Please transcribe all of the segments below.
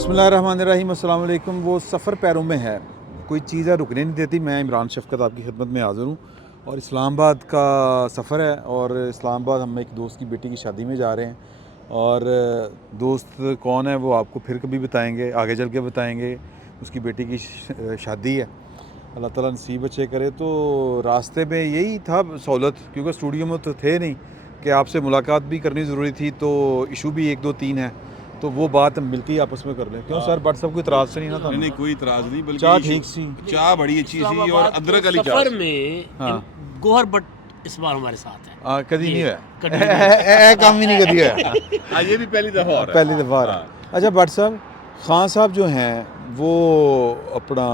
बिस्मिल्लाहिर्रहमानिर्रहीम, अस्सलाम वालेकुम। वो सफ़र पैरों में है, कोई चीज़ है रुकने नहीं देती। मैं इमरान शफ़क़त आपकी खिदमत में हाज़िर हूँ और इस्लामाबाद का सफ़र है। और इस्लामाबाद हम एक दोस्त की बेटी की शादी में जा रहे हैं और दोस्त कौन है वो आपको फिर कभी बताएंगे, आगे चल के बताएंगे। उसकी बेटी की शादी है, अल्लाह ताला नसीब अच्छे करे। तो रास्ते में यही था सहूलत, क्योंकि स्टूडियो में तो थे नहीं कि आपसे मुलाकात भी करनी ज़रूरी थी, तो इशू भी 1 2 3 है, तो वो बात हम मिलकर ही आपस में कर लें। क्यों सर, बट सब कोई इतराज़ से नहीं ना था? नहीं, कोई इतराज़ नहीं, बल्कि चाय ठीक सी, चाय बड़ी अच्छी सी और अदरक वाली चाय। सफर में हाँ। गोहर बट इस बार हमारे साथ है। कभी नहीं ये हुआ काम ही नहीं कभी हुआ। हाँ, ये भी पहली दफ़ा हो रहा है। पहली दफ़ा आ रहा है। अच्छा भट्ट साहब, खान साहब जो हैं वो अपना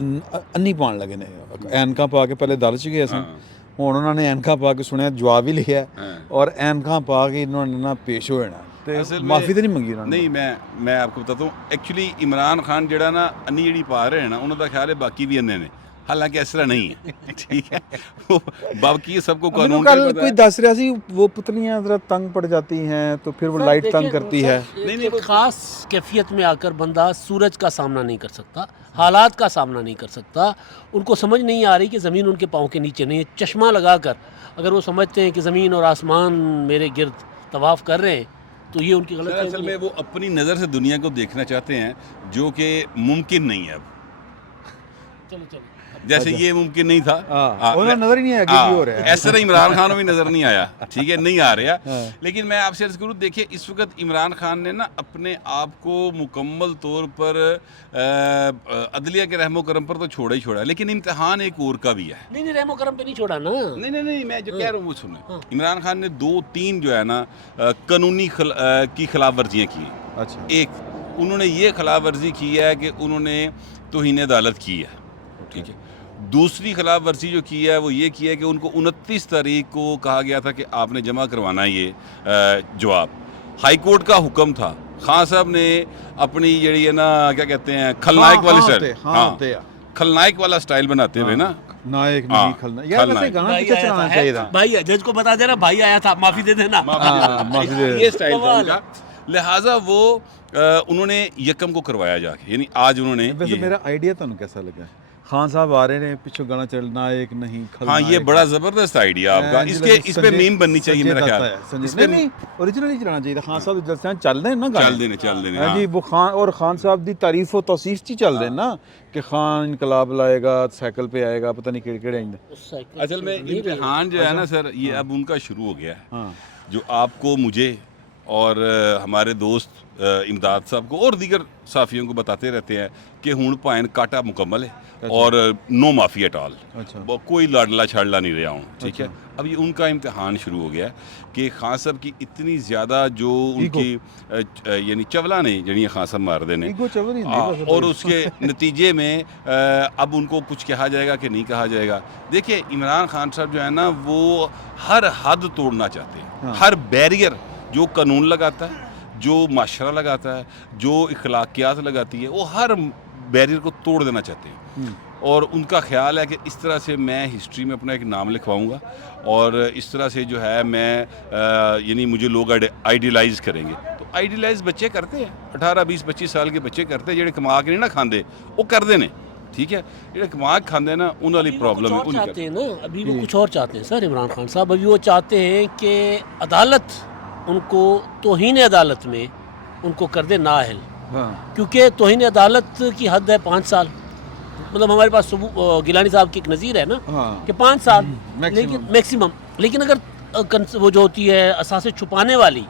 अन्नी पान लगे ने, ऐनका पा के पहले दल च गए सन, हुण उन्होंने ऐनका पा के सुनिया जवाब ही लिखा और ऐनका पा के इन्होंने ना पेश हो जाना, तो माफ़ी तो नहीं मंगी उन्होंने? नहीं, मैं आपको बताता हूँ, एक्चुअली इमरान खान जड़ा ना अन्नी जी पा रहे हैं ना, उन्होंने ख्याल है बाकी भी अन्ने ने, हालांकि इस तरह नहीं है। ठीक है, वो बाकी सबको कानून का कल पता कोई है। दस रहा सी वो पुतलियां जरा तंग पड़ जाती हैं तो फिर वो सर, लाइट देखिए, तंग करती है। नहीं, वो खास कैफियत में आकर बंदा सूरज का सामना नहीं कर सकता, हालात का सामना नहीं कर सकता। उनको समझ नहीं आ रही कि ज़मीन उनके पाँव के नीचे नहीं है। चश्मा लगाकर अगर वो समझते हैं कि ज़मीन और आसमान मेरे गिर्द तवाफ़ कर रहे हैं, तो ये उनकी गलत असल में वो अपनी नज़र से दुनिया को देखना चाहते हैं, जो कि मुमकिन नहीं है अब। चलो चलो जैसे ये मुमकिन नहीं था, उन्हें नजर ही नहीं आया कि ये हो रहा है। ऐसा इमरान खान को भी नज़र नहीं आया। ठीक है, नहीं आ रहा। लेकिन मैं आपसे अर्ज़ करूँ, देखिए इस वक्त इमरान खान ने ना अपने आप को मुकम्मल तौर पर अदलिया के रहमो करम पर तो छोड़ा ही छोड़ा, लेकिन इम्तिहान एक और का भी है। नहीं, रहमो करम पे नहीं छोड़ा ना। नहीं, मैं जो कह रहा हूँ वो सुने। इमरान खान ने 2-3 जो है ना कानूनी की खिलाफ वर्जियाँ की। अच्छा, एक उन्होंने ये खिलाफ वर्जी की है कि उन्होंने तौहीन अदालत की है। ठीक है, दूसरी खिलाफ वर्जी जो की है वो ये की है कि उनको 29 तारीख को कहा गया था कि आपने जमा करवाना है ये जवाब। हाई कोर्ट का हुक्म था। खान साहब ने अपनी जड़ी है ना, क्या कहते हैं, खलनायक वाली स्टाइल, खलनायक वाला स्टाइल बनाते हुए ना, नायक नहीं खलना यार, वैसे गाना कितना चलाना चाहिए था। भाई जज को बता देना, भाई आया था, माफी दे देना। माफी दे ये स्टाइल था उनका। लिहाजा वो उन्होंने यकम को करवाया जाके, यानी आज उन्होंने वैसे मेरा आइडिया तो कैसा लगा? खान साहब आ रहे हैं, पीछे गाना चलना एक नहीं हाँ, ये बड़ा ज़बरदस्त आइडिया आपका। इस पे मीम बननी चाहिए मेरा ख्याल। नहीं, ओरिजिनली चलाना चाहिए था। खान साहब जैसे चल रहे हैं ना, चल देने हाँ जी, वो खान और खान साहब की तारीफ और तौसीफ ची चल रहे हैं ना कि खान इनकलाब लाएगा, साइकिल पे आएगा, पता नहीं केड़े आएंगे। असल में इम्तिहान जो है ना सर, ये अब उनका शुरू हो गया है, जो आपको, मुझे और हमारे दोस्त इमदाद साहब को और दीगर साफियों को बताते रहते हैं कि हुण भाएं काटा मुकम्मल है और नो माफ़ी एट ऑल। कोई लाडला छाड़ला नहीं रहा हूँ। ठीक है, अब ये उनका इम्तिहान शुरू हो गया है कि खान साहब की इतनी ज़्यादा जो उनकी यानी चवला ने जड़ी खान साहब मार देने, और उसके नतीजे में अब उनको कुछ कहा जाएगा कि नहीं कहा जाएगा। देखिए, इमरान खान साहब जो है ना, वो हर हद तोड़ना चाहते हैं, हर बैरियर जो कानून लगाता है, जो माशरा लगाता है, जो इखलाकियात लगाती है, वो हर बैरियर को तोड़ देना चाहते हैं। और उनका ख्याल है कि इस तरह से मैं हिस्ट्री में अपना एक नाम लिखवाऊंगा और इस तरह से जो है मैं यानी मुझे लोग आइडियलाइज़ करेंगे। तो आइडियलाइज़ बच्चे करते हैं, 18, 20, 25 साल के बच्चे करते हैं, जेडे कमा के नहीं ना खाते वो करते हैं। ठीक है, जेडे कमा के खाते ना, उन वाली प्रॉब्लम है। चाहते हैं ना, अभी वो कुछ और चाहते हैं सर इमरान खान साहब। अभी वो चाहते हैं कि अदालत उनको तौहीन अदालत में उनको कर दे नाअहल। क्योंकि तौहीन अदालत की हद है 5 साल। मतलब हमारे पास गिलानी साहब की एक नज़ीर है ना कि 5 साल लेकिन मैक्सिमम। लेकिन अगर वो जो होती है असासे छुपाने वाली,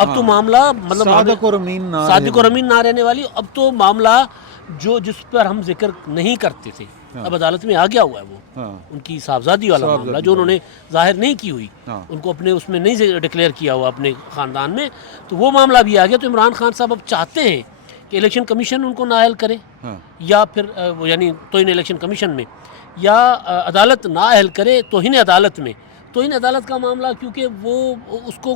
अब तो मामला मतलब सादिक और अमीन ना रहने वाली, अब तो मामला जो जिस पर हम जिक्र नहीं करते थे अब अदालत में आ गया हुआ है वो। उनकी साहबजादी वाला मामला जो उन्होंने जाहिर नहीं की हुई, उनको अपने उसमें नहीं डिक्लेयर किया हुआ अपने ख़ानदान में, तो वो मामला भी आ गया। तो इमरान खान साहब अब चाहते हैं कि इलेक्शन कमीशन उनको नाअहल करे, या फिर यानी तौहीन इलेक्शन कमीशन में, या अदालत नाअहल करे तौहीन अदालत में, तौहीन अदालत का मामला, क्योंकि वो उसको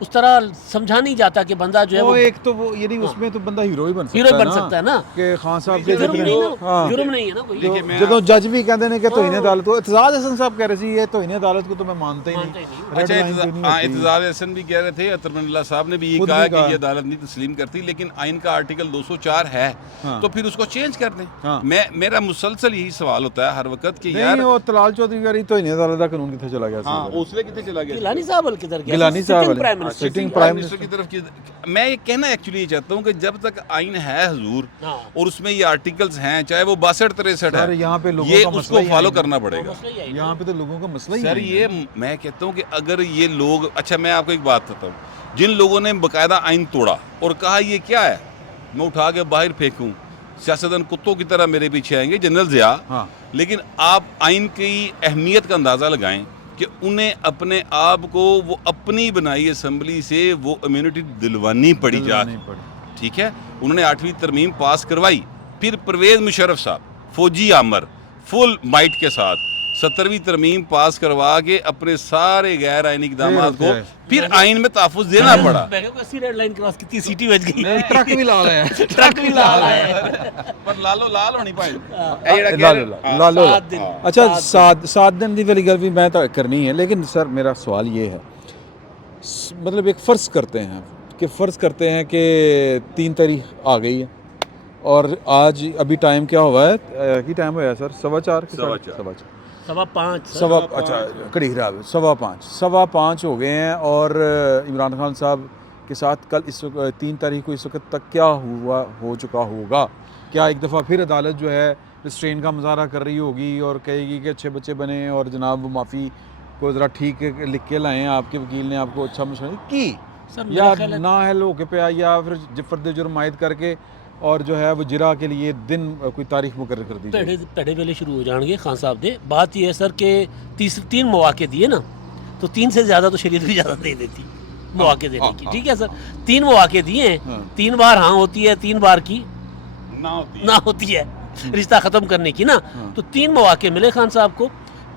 उस तरह समझा नहीं जाता कि बंदा जो है वो एक तो वो यानी उसमें तो बंदा हीरो ही बन सकता हीरो है बन ना, सकता है ना, कि खान साहब के जुर्म नहीं ना, हाँ जुर्म नहीं है ना कोई। देखिए, मैं ਜਦੋਂ ਜੱਜ ਵੀ ਕਹਿੰਦੇ ਨੇ ਕਿ ਤੋਹੀਨ ਅਦਾਲਤ को एतजाज हसन साहब कह रहे थे ये तौहीन अदालत को तो मैं मानता ही मानता ही नहीं। नहीं। रेड अच्छा, लाइन पे नहीं हाँ, होती। इत्तेजाज हसन भी कह रहे थे, अतरमल्ला साहब ने भी ये खुद कहा भी कि कहा। ये अदालत नहीं तस्लीम करती, लेकिन आइन का आर्टिकल 204 है, हाँ। तो फिर उसको चेंज कर दें। हाँ। मेरा मुसलसल यही सवाल होता है हर वक्त कि नहीं यार वो तलाल चौधरी का तौहीन अदालत का कानून कितने चला गया हाँ, उसने कितने चला गया गिलानी साहब वाल किधर गया? गिलानी साहब Sitting वाले। Prime Minister Sitting थी। Prime मिनिस्टर की तरफ की मैं ये कहना एक्चुअली ये चाहता हूँ कि जब तक आइन है हुजूर हाँ। और उसमें ये आर्टिकल्स हैं, चाहे वो 62-63 सर, यहाँ पे है, लोगों ये का मसला उसको ही फॉलो आइन है। करना पड़ेगा। मसला ही है। यहाँ पे तो लोगों का मसला ही सर नहीं है। ये मैं कहता हूँ कि अगर ये लोग, अच्छा मैं आपको एक बात बताता हूँ, जिन लोगों ने बाकायदा आइन तोड़ा और कहा ये क्या है, मैं उठा के बाहर फेंकूँ, सियासतदान कुत्तों की तरह मेरे पीछे आएंगे, जनरल ज़िया। हाँ। लेकिन आप आइन की अहमियत का अंदाज़ा लगाएं कि उन्हें अपने आप को वो अपनी बनाई असम्बली से वो इम्यूनिटी दिलवानी पड़ी जा, नहीं पड़ी। ठीक है, उन्होंने 8वीं तरमीम पास करवाई, फिर परवेज़ मुशर्रफ साहब फौजी आमर फुल माइट के साथ 17वीं तरमीम पास करवा के अपने सारे गैर आइनी इक़दामात को फिर आइन में तहफ़्फ़ुज़ देना पड़ा। मैंने कहा अस्सी रेड लाइन क्रॉस की सीटी बज गई, ट्रक भी लाल है ट्रक भी लाल है। पर लालो लाल होनी पाए लालो 7 दिन। अच्छा 7 दिन की वाली गल भी मैं तो करनी है, लेकिन सर मेरा सवाल ये है, मतलब एक फ़र्ज़ करते हैं कि 3 तारीख आ गई है और आज अभी टाइम क्या हुआ है कि टाइम हुआ है सर 4:15 सवा 5 अच्छा कड़ी खराब है 5:15 हो गए हैं और इमरान खान साहब के साथ कल इस 3 तारीख को इस वक्त तक क्या हो चुका होगा? क्या एक दफ़ा फिर अदालत जो है रिस्ट्रेन का मुजाहरा कर रही होगी और कहेगी कि अच्छे बच्चे बने और जनाब माफ़ी को ज़रा ठीक लिख के लाएँ, आपके वकील ने आपको अच्छा मशवरा की सर, या मेरा ख्याल है- ना है लोग पे या फिर फर्द जुर्म आयद करके और जो है वो जिरा के लिए दिन कोई तारीख मुकर्रर कर दी जाए? पहले वेले शुरू हो जाएंगे खान साहब दे। बात ये है सर कि 3 मौके दिए ना, तो 3 से ज़्यादा तो शरीयत भी इजाज़त नहीं देती मौके देने की, ठीक है सर। 3 मौके दिए हैं, 3 बार हाँ होती है, 3 बार की ना होती है रिश्ता ख़त्म करने की ना, तो 3 मौके मिले खान साहब को,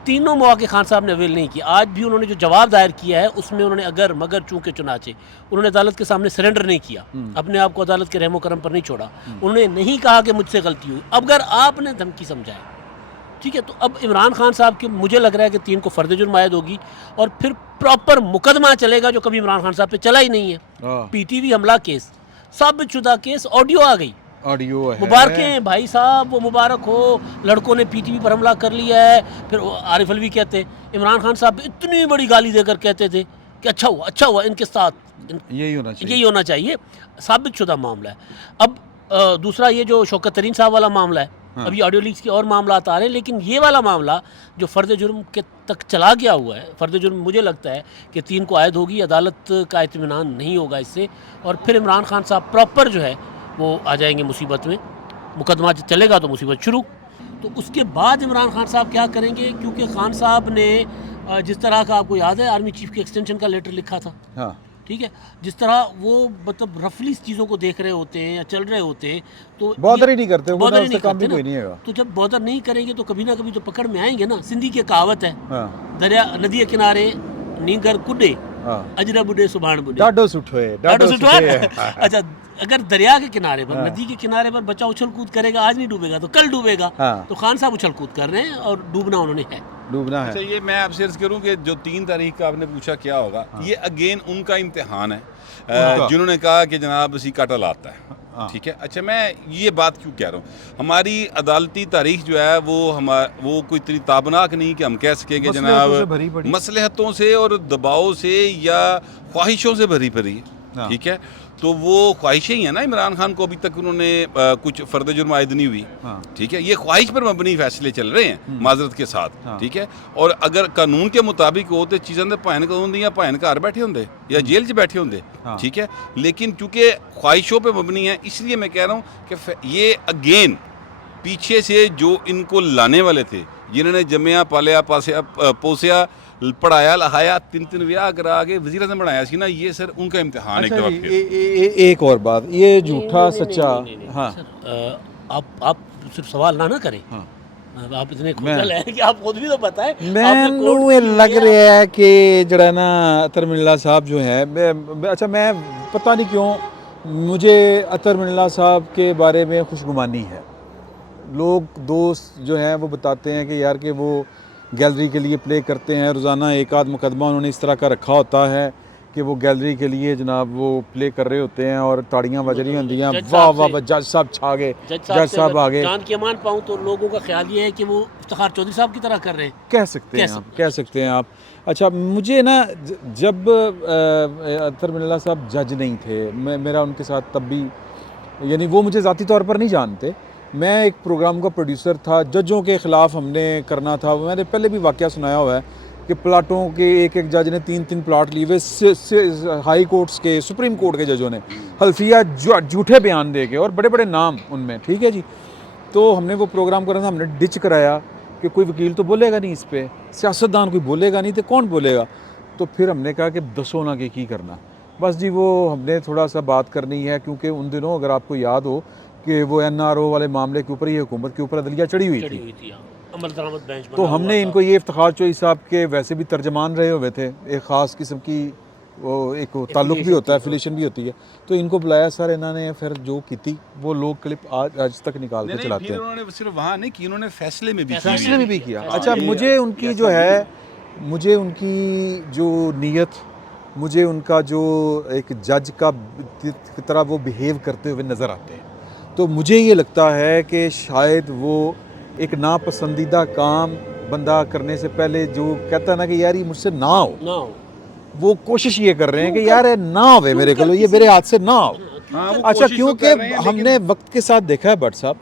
तीनों मौके खान साहब ने अवेल नहीं किया। आज भी उन्होंने जो जवाब दायर किया है उसमें उन्होंने अगर मगर चूंकि चुनाचे उन्होंने अदालत के सामने सरेंडर नहीं किया, अपने आप को अदालत के रहमो करम पर नहीं छोड़ा, उन्होंने नहीं कहा कि मुझसे गलती हुई। अब अगर आपने धमकी समझाए, ठीक है, तो अब इमरान खान साहब के मुझे लग रहा है कि 3 को फर्द जुर्म आयद होगी और फिर प्रॉपर मुकदमा चलेगा जो कभी इमरान खान साहब पे चला ही नहीं है। PTV हमला केस, साबित शुदा केस, ऑडियो आ गई, ऑडियो है, मुबारकें भाई साहब, वो मुबारक हो, लड़कों ने PTV पर हमला कर लिया है। फिर आरिफ अलवी कहते इमरान खान साहब इतनी बड़ी गाली देकर कहते थे कि अच्छा हुआ इनके साथ यही होना चाहिए। साबित शुदा मामला है। अब दूसरा ये जो शौकत तरीन साहब वाला मामला है, अभी ऑडियो लीक्स के और मामला आ रहे हैं, लेकिन ये वाला मामला जो फ़र्द जुर्म के तक चला गया हुआ है, फ़र्द जुर्म मुझे लगता है कि 3 को आयद होगी, अदालत का इत्मीनान नहीं होगा इससे, और फिर इमरान खान साहब प्रॉपर जो है वो आ जाएंगे मुसीबत में। मुकदमा चलेगा तो मुसीबत शुरू, तो उसके बाद इमरान खान साहब क्या करेंगे, क्योंकि खान साहब ने जिस तरह का आपको याद है आर्मी चीफ के एक्सटेंशन का लेटर लिखा था, हाँ, ठीक है, जिस तरह वो मतलब रफली चीज़ों को देख रहे होते हैं या चल रहे होते हैं, तो बॉदर ही नहीं करते, वो बॉदर ही उससे नहीं काम भी करते कोई नहीं ना। है। तो जब बॉदर नहीं करेंगे तो कभी ना कभी तो पकड़ में आएंगे ना। सिंधी की कहावत है, हाँ, दरिया नदी के किनारे नींगर कुडे, हाँ, अजरा बुडे सुभान बुडे, डाडो सुठो डाडो सुठो है। है। अच्छा, अगर दरिया के किनारे पर, नदी के किनारे पर बच्चा उछल कूद करेगा, आज नहीं डूबेगा तो कल डूबेगा। हाँ। तो खान साहब उछल कूद कर रहे हैं और डूबना उन्होंने है। डूबना अच्छा, है। ये मैं आपसे अर्ज करूं कि जो 3 तारीख का आपने पूछा क्या होगा, ये अगेन उनका इम्तिहान है जिन्होंने कहा कि जनाब इसी कटल आता है, ठीक है। अच्छा, मैं ये बात क्यों कह रहा हूँ, हमारी अदालती तारीख जो है वो कोई इतनी ताबनाक नहीं कि हम कह सकें कि जनाब मसलहतों से और दबाव से या ख्वाहिशों से भरी पड़ी है, ठीक है। तो वो ख्वाहिशें ही हैं ना, इमरान खान को अभी तक उन्होंने कुछ फर्द जुर्म आयद नहीं हुई, ठीक है। ये ख्वाहिश पर मबनी फैसले चल रहे हैं माजरत के साथ, ठीक है। और अगर कानून के मुताबिक हो तो चीज़ें तो भाएं कानून दी भाएं घर बैठे होंगे या जेल 'च बैठे होंगे, ठीक है। लेकिन चूँकि ख्वाहिशों पर मबनी है, इसलिए मैं कह रहा हूँ कि ये अगेन पीछे से जो इनको लाने वाले थे, जिन्होंने जमया पालिया पोसिया पढ़ाया लिखाया 3 ब्याह करा के वज़ीर आज़म बनाया सी ना, ये सर उनका इम्तिहान। अच्छा, एक और बात, ये झूठा सच्चा, हाँ, आप सिर्फ सवाल ना करें, आप इतने खुजल हैं कि आप खुद भी तो बताएं। ਮੈਨੂੰ ਇਹ ਲੱਗ ਰਿਹਾ ਹੈ ਕਿ ਜਿਹੜਾ ਨਾ ਅਤਰ ਮਿੱਲਾ ਸਾਹਿਬ जो है अच्छा मैं पता नहीं क्यों मुझे अतर मिल्ला साहब के बारे में खुशगुमानी है। लोग दोस्त जो हैं वो बताते हैं कि यार कि वो गैलरी के लिए प्ले करते हैं, रोज़ाना एक आध मुकदमा उन्होंने इस तरह का रखा होता है कि वो गैलरी के लिए जनाब वो प्ले कर रहे होते हैं और ताड़ियाँ बज रही होंगी, वाह वाह वाह जज साहब छा गए, जज साहब आ गए। जान के मान पाऊँ तो लोगों का ख्याल ये है कि वो इफ्तिखार चौधरी साहब की तरह कर रहे हैं। कह सकते हैं आप, कह सकते हैं आप। अच्छा मुझे ना जब अतर मिल्ला साहब जज नहीं थे, मेरा उनके साथ तब भी यानी वो मुझे ज़ाती तौर पर नहीं जानते, मैं एक प्रोग्राम का प्रोड्यूसर था, जजों के ख़िलाफ़ हमने करना था। मैंने पहले भी वाक़या सुनाया हुआ है कि प्लाटों के एक एक जज ने 3-3 प्लाट लिए हुए, हाई कोर्ट्स के, सुप्रीम कोर्ट के जजों ने हल्फिया झूठे बयान दे के और बड़े बड़े नाम उनमें, ठीक है जी। तो हमने वो प्रोग्राम करना था, हमने डिच कराया कि कोई वकील तो बोलेगा नहीं इस पर, सियासतदान कोई बोलेगा नहीं तो कौन बोलेगा। तो फिर हमने कहा कि दसों ना की करना, बस जी वो हमने थोड़ा सा बात करनी है, क्योंकि उन दिनों अगर आपको याद हो कि वो NRO वाले मामले के ऊपर ही हुकूमत के ऊपर अदलिया चढ़ी हुई थी। तो हमने इनको ये इफ्तिखार चौधरी साहब के वैसे भी तर्जमान रहे हुए थे, एक ख़ास किस्म की वो एक ताल्लुक भी होता है, एफिलिएशन भी होती है, तो इनको बुलाया सर, इन्होंने फिर जो की थी वो लोग क्लिप आज तक निकाल के चलाते हैं। उन्होंने सिर्फ वहाँ नहीं की, उन्होंने फैसले में भी किया। अच्छा मुझे उनकी जो है, मुझे उनकी जो नीयत, मुझे उनका जो एक जज का की तरह वो बिहेव करते हुए नज़र आते हैं, तो मुझे ये लगता है कि शायद वो एक नापसंदीदा काम बंदा करने से पहले जो कहता है ना कि यार ये मुझसे ना हो, वो कोशिश ये कर रहे हैं कि यार ना होवे मेरे को, ये मेरे हाथ से ना हो। अच्छा क्योंकि हमने वक्त के साथ देखा है भट्ट साहब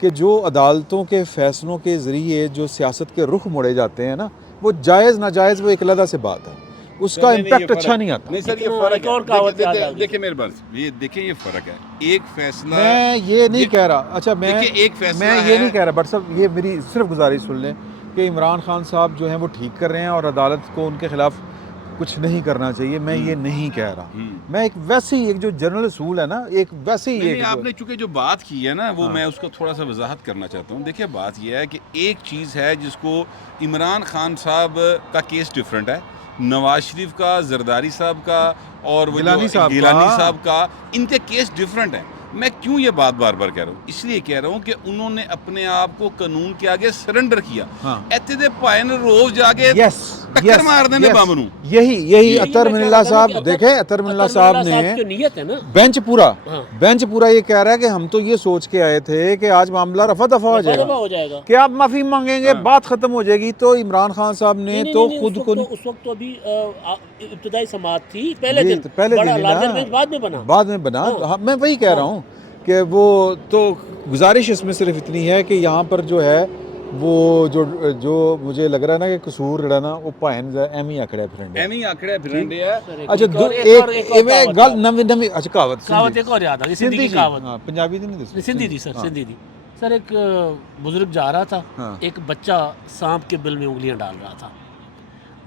कि जो अदालतों के फैसलों के ज़रिए जो सियासत के रुख मोड़े जाते हैं ना, वो जायज़ नाजायज़ वो एक अलग से बात है, उसका इम्पैक्ट अच्छा नहीं आता। नहीं सर ये फर्क है, देखिए मेरे पास ये देखिए ये फर्क है, एक फैसला मैं ये नहीं कह रहा, अच्छा मैं एक फैसला मैं ये नहीं कह रहा, बट साहब ये मेरी सिर्फ गुजारिश सुन लें कि इमरान खान साहब जो हैं वो ठीक कर रहे हैं और अदालत को उनके खिलाफ कुछ नहीं करना चाहिए, मैं ये नहीं कह रहा। मैं एक वैसे ही एक जो जनरल असूल है ना, एक वैसे ही एक आपने चूंकि जो बात की है ना वो मैं उसको थोड़ा सा वजाहत करना चाहता हूँ। देखिए बात यह है कि एक चीज़ है जिसको इमरान खान साहब का केस डिफरेंट है, नवाज शरीफ का, जरदारी साहब का और गिलानी साहब का, इनके केस डिफरेंट हैं। मैं क्यों ये बात बार बार कह रहा हूँ, इसलिए कह रहा हूँ कि उन्होंने अपने आप को कानून के आगे सरेंडर किया। इत्थे दे भाई ने रोज जाके टक्कर मार देने बम नूं। यही अतर मिल्ला साहब, देखे अतर मिल्ला साहब ने बेंच पूरा ये कह रहा है कि हम तो ये सोच के आए थे कि आज मामला रफा दफा हो जाएगा कि आप माफी मांगेंगे, बात खत्म हो जाएगी। तो इमरान खान साहब ने तो खुद को उस वक्त तो अभी इब्तिदाई समाअत थी, पहले दिन बाद में बना। मैं वही कह रहा हूँ कि वो तो गुजारिश इसमें सिर्फ इतनी है कि यहाँ पर जो है वो जो मुझे लग रहा है ना कि कसूर रहा ना वो भाएं एम ही आखड़ा फिरंडे है। अच्छा एक गल नवी अच्छा कहावत एक और याद आ गई, सिंधी की कहावत। हां पंजाबी दी नहीं, सिंधी दी सर, सिंधी दी सर। एक बुजुर्ग जा रहा था, एक बच्चा सांप के बिल में उंगलियां डाल रहा था।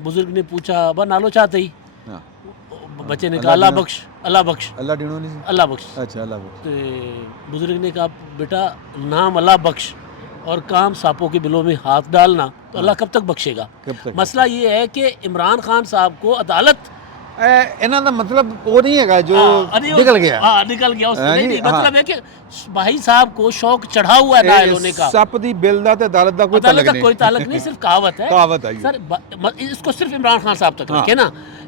बुजुर्ग ने पूछा बा नालो चाहते ही, बच्चे ने कहा अल्लाह बख्श, अल्लाह बख्श, अल्लाह डिनो नहीं, अल्लाह बख्श। अच्छा अल्लाह बख्श। तो बुजुर्ग ने कहा बेटा नाम अल्लाह बख्श और काम सांपों के बिलों में हाथ डालना, तो अल्लाह कब तक बख्शेगा। मसला ये है कि इमरान खान साहब को अदालत इन्हों का मतलब वो नहीं है जो निकल गया, निकल गया उसमें नहीं, मतलब है कि भाई साहब को शौक चढ़ा हुआ है नायल होने का। सप दी बिल दा ते अदालत दा कोई ताल्लुक नहीं, सिर्फ कहावत है। कहावत है सर, इसको सिर्फ इमरान खान साहब तक रखे ना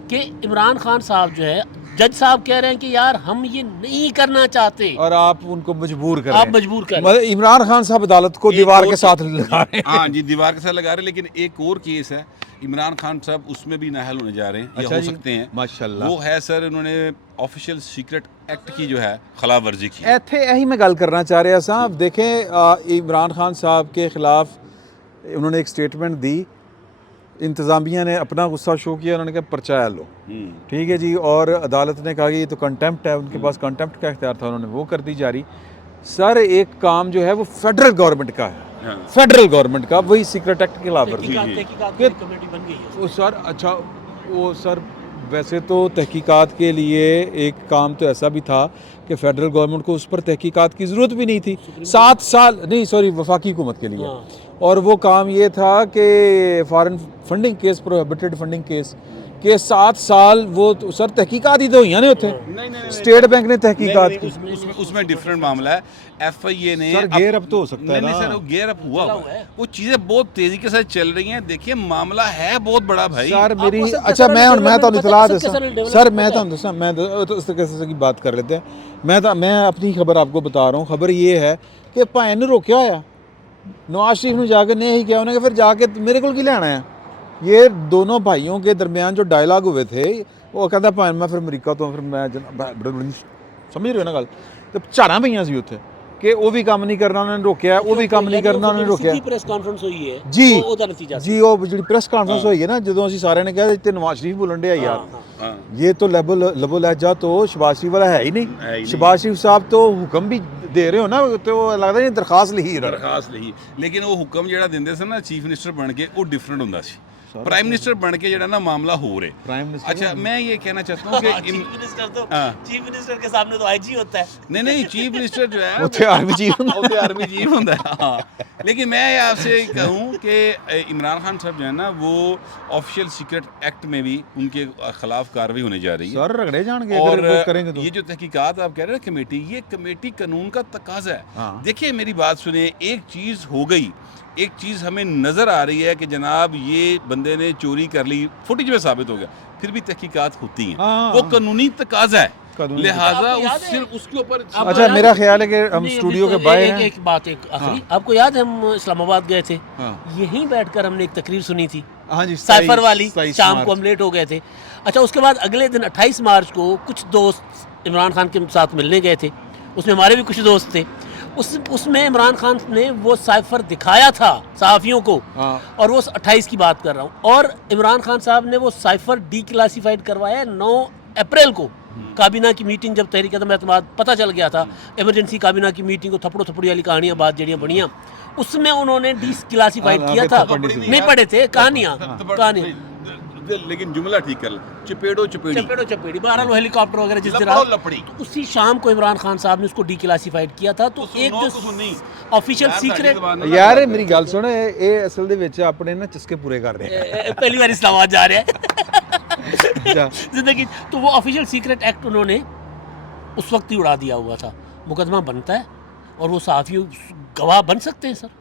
कि इमरान खान साहब जो है, जज साहब कह रहे हैं कि यार हम ये नहीं करना चाहते और आप उनको मजबूर कर रहे हैं। आप मजबूर कर मतलब इमरान खान साहब अदालत को दीवार के साथ लगा रहे हैं। हाँ जी, दीवार के साथ लगा रहे हैं। लेकिन एक और केस है, इमरान खान साहब उसमें भी नाहल होने जा रहे हैं, या हो सकते हैं माशाल्लाह। वो है सर, इन्होंने ऑफिशियल सीक्रेट एक्ट की जो है खिलाफ वर्जी की। इत्थे यही मैं गल करना चाह रहा साहब। देखें इमरान खान साहब के खिलाफ उन्होंने एक स्टेटमेंट दी, इंतज़ामिया ने अपना गुस्सा शो किया, उन्होंने कहा पर्चा लो, ठीक है जी, और अदालत ने कहा कि ये तो कंटेम्प्ट है, उनके पास कंटेम्प्ट का इख्तियार था, उन्होंने वो कर दी जारी। सर एक काम जो है वो फेडरल गवर्नमेंट का है, फेडरल गवर्नमेंट का, वही सीक्रेट एक्ट के खिलाफ वर्जी। वो सर अच्छा वो सर वैसे तो तहकीकात के लिए एक काम तो ऐसा भी था कि फेडरल गवर्नमेंट को उस पर तहकीकात की ज़रूरत भी नहीं थी, 7 साल नहीं, सॉरी वफाकी हुकूमत के लिए और वो काम ये था कि foreign funding case, prohibited funding case के 7 साल वो तो सर तहकीकात ही तो हुई ने उत्थे, स्टेट बैंक ने तहकीकात की। उसमें डिफरेंट मामला है। FIA ने सर गेयर अप तो हो सकता है नहीं ना। सर, वो गेयर अप हुआ वो चीज़ें बहुत तेज़ी के साथ चल रही हैं। देखिए मामला है बहुत बड़ा भाई। सर मेरी आपको सबके अच्छा सारे मैं development तो इतला पता है, दसा सबके सारे development सर, मैं पता तो दसा मैं तो इस तरीके की बात कर लेते हैं। मैं अपनी खबर आपको बता रहा हूँ। खबर ये है कि भाई ने रोकया होया नवाज शरीफ ने जाके नहीं किया, उन्हें फिर जाके मेरे को की लेना है। ये दोनों भाइयों के दरमियान जो डायलॉग हुए थे, वो कहता भाई मैं फिर अमरीका तो फिर मैं समझ रहे हो ना गल, तो झाड़ा पईयां सी उत्थे कि वो भी काम नहीं करना उन्होंने रोकया, वो भी काम नहीं करना उन्होंने रोकया। प्रेस कॉन्फ्रेंस हुई है जी तो ਉਹਦਾ ਨਤੀਜਾ जी वो जी प्रेस कॉन्फ्रेंस हुई है ना, ਜਦੋਂ ਅਸੀਂ ਸਾਰਿਆਂ ਨੇ ਕਿਹਾ ਇੱਥੇ ਨਵਾਜ਼ ਸ਼ਰੀਫ बोलन डे यार, ये तो लबो लहजा तो शहबाज शरीफ वाला है ही नहीं। शहबाज शरीफ साहब तो हुक्म भी दे रहे हो ना, तो लगदा नहीं दरखास्त लिखी दरखास्त लिखी, लेकिन वो हुक्म ਜਿਹੜਾ ਦਿੰਦੇ ਸਨ ਨਾ ਚੀਫ ਮਿਨਿਸਟਰ ਬਣ ਕੇ, ਉਹ ਡਿਫਰੈਂਟ ਹੁੰਦਾ ਸੀ। प्राइम मिनिस्टर बन के ਜਿਹੜਾ ना मामला हो रहे। प्राइम मिनिस्टर अच्छा मैं ये कहना चाहता हूँ कि चीफ मिनिस्टर के सामने तो IG होता है। नहीं चीफ मिनिस्टर जो है ਉੱਥੇ ਆਰਮੀ ਚੀਫ वो आर्मी चीफ होता है। हाँ, लेकिन मैं आपसे कहूँ कि इमरान खान साहब जो है ना, वो ऑफिशियल सीक्रेट एक्ट में भी उनके खिलाफ कार्रवाई होने जा रही है। सर रगड़े जाएंगे और अगर करेंगे तो। ये जो तहकीकात आप कह रहे हैं कमेटी, ये कमेटी कानून का तकाजा है। हाँ। देखिए मेरी बात सुनिए, एक चीज़ हो गई, एक चीज़ हमें नज़र आ रही है कि जनाब ये बंदे ने चोरी कर ली, फुटेज में साबित हो गया, फिर भी तहकीकात होती हैं। हाँ। वो कानूनी तकाजा है, कानूनी लिहाजा आपको याद है? उसके ऊपर अच्छा मेरा ख्याल है कि हम स्टूडियो के बाहर हैं। एक बात एक आखिरी, आपको याद है हम इस्लामाबाद गए थे, हाँ। यहीं बैठकर हमने एक तकरीर सुनी थी हाँ जी, साइफर वाली, 27 शाम मार्च। को हम लेट हो गए थे। अच्छा उसके बाद अगले दिन 28 मार्च को कुछ दोस्त इमरान खान के साथ मिलने गए थे, उसमें हमारे भी कुछ दोस्त थे। उसमें इमरान खान ने वो साइफर दिखाया था सहाफ़ियों को, हाँ। और वो 28 की बात कर रहा हूँ, और इमरान खान साहब ने वो साइफर डीक्लासिफाइड करवाया 9 अप्रैल को। काबीना की मीटिंग जब तहरीक एतमाद पता चल गया था, इमरजेंसी काबीना की मीटिंग को थपड़ो थपड़ी वाली कहानियाँ बात जड़ियाँ बढ़ियाँ, उसमें उन्होंने डीक्लासिफाइड हाँ, किया हाँ, था। थप्पड़ दी। नहीं पढ़े थे कहानियाँ, लेकिन जुमला ठीक कर, चपेड़ो चपेड़ी चपेड़ो चपेड़ी, बहरहाल वो हेलीकॉप्टर वगैरह जिस तरह, लपड़ो लपड़ी। तो उसी शाम को इमरान खान साहब ने उसको डीक्लासिफाइड किया था। तो एक जो ऑफिशियल सीक्रेट, यार मेरी गल सुन, ये असल दे विच अपने ना चस्के पूरे कर रहे हैं। पहली बार इस्लामाबाद जा रहे हैं अच्छा। जिंदगी, तो वो ऑफिशियल सीक्रेट एक्ट उन्होंने उस वक्त ही उड़ा दिया हुआ था। मुकदमा बनता है और वो सहाफ़ी गवाह बन सकते हैं सर,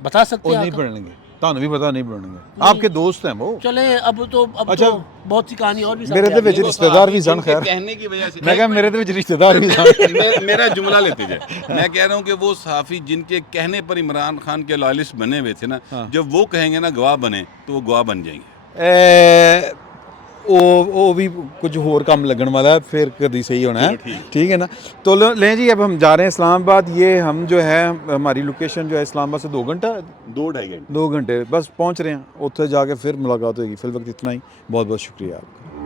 बता सकते वो हैं नहीं आकर। पढ़ेंगे, ਤੁਹਾਨੂੰ भी पता नहीं पढ़ेंगे, आपके दोस्त हैं वो। चले अब अच्छा। तो बहुत सी कहानी और भी मेरे सामने तो आ रही विच है। रिश्तेदार भी सन, खैर कहने की वजह से मैं कहा मेरे तो विच रिश्तेदार भी सन। मेरा जुमला लेते जाए, मैं कह रहा हूँ कि वो सहाफ़ी जिनके कहने पर इमरान खान के लॉयलिस्ट बने हुए थे ना, जब वो कहेंगे ना गवाह बने, तो वो गवाह बन जाएंगे। वो भी कुछ होर काम लगन वाला है, फिर कभी सही होना है, ठीक है ना। तो लें जी, अब हम जा रहे हैं इस्लामाबाद। ये हम जो है हमारी लोकेशन जो है इस्लामाबाद से 2 घंटा 2-2.5 घंटे 2 घंटे बस पहुंच रहे हैं, उत्थे जाके फिर मुलाकात होगी। फिल वक्त इतना ही, बहुत बहुत शुक्रिया आपका।